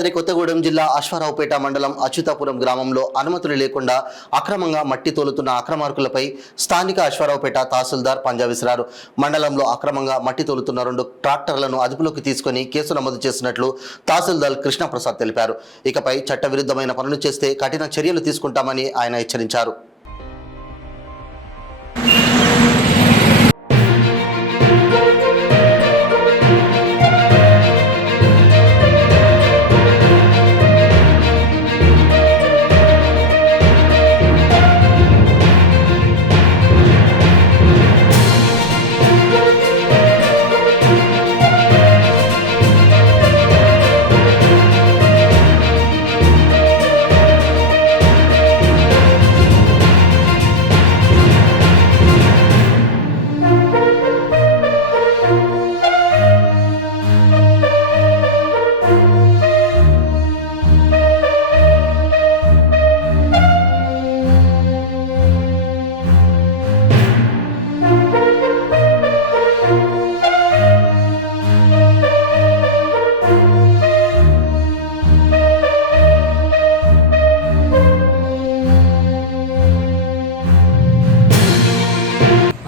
భద్రాద్రి కొత్తగూడెం జిల్లా అశ్వారావుపేట మండలం అచ్యుతాపురం గ్రామంలో అనుమతులు లేకుండా అక్రమంగా మట్టి తోలుతున్న అక్రమార్కులపై స్థానిక అశ్వారావుపేట తహసీల్దార్ పంజా విసిరారు. మండలంలో అక్రమంగా మట్టి తోలుతున్న 2 ట్రాక్టర్లను అదుపులోకి తీసుకుని కేసు నమోదు చేసినట్లు తహసీల్దార్ కృష్ణప్రసాద్ తెలిపారు. ఇకపై చట్టవిరుద్ధమైన పనులు చేస్తే కఠిన చర్యలు తీసుకుంటామని ఆయన హెచ్చరించారు.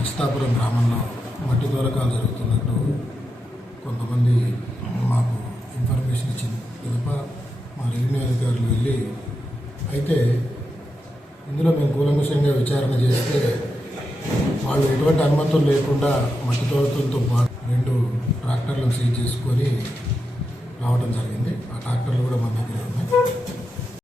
అచ్యుతాపురం గ్రామంలో మట్టి దొరకాలు జరుగుతున్నట్టు కొంతమంది మాకు ఇన్ఫర్మేషన్ ఇచ్చింది. పిదప మా రెవెన్యూ అధికారులు వెళ్ళి అయితే ఇందులో మేము కూలంకషంగా విచారణ చేస్తే వాళ్ళు ఎటువంటి అనుమతులు లేకుండా మట్టి తోలుతులతో పాటు 2 ట్రాక్టర్లను సీజ్ చేసుకొని రావడం జరిగింది. ఆ ట్రాక్టర్లు కూడా మన దగ్గర ఉన్నాయి.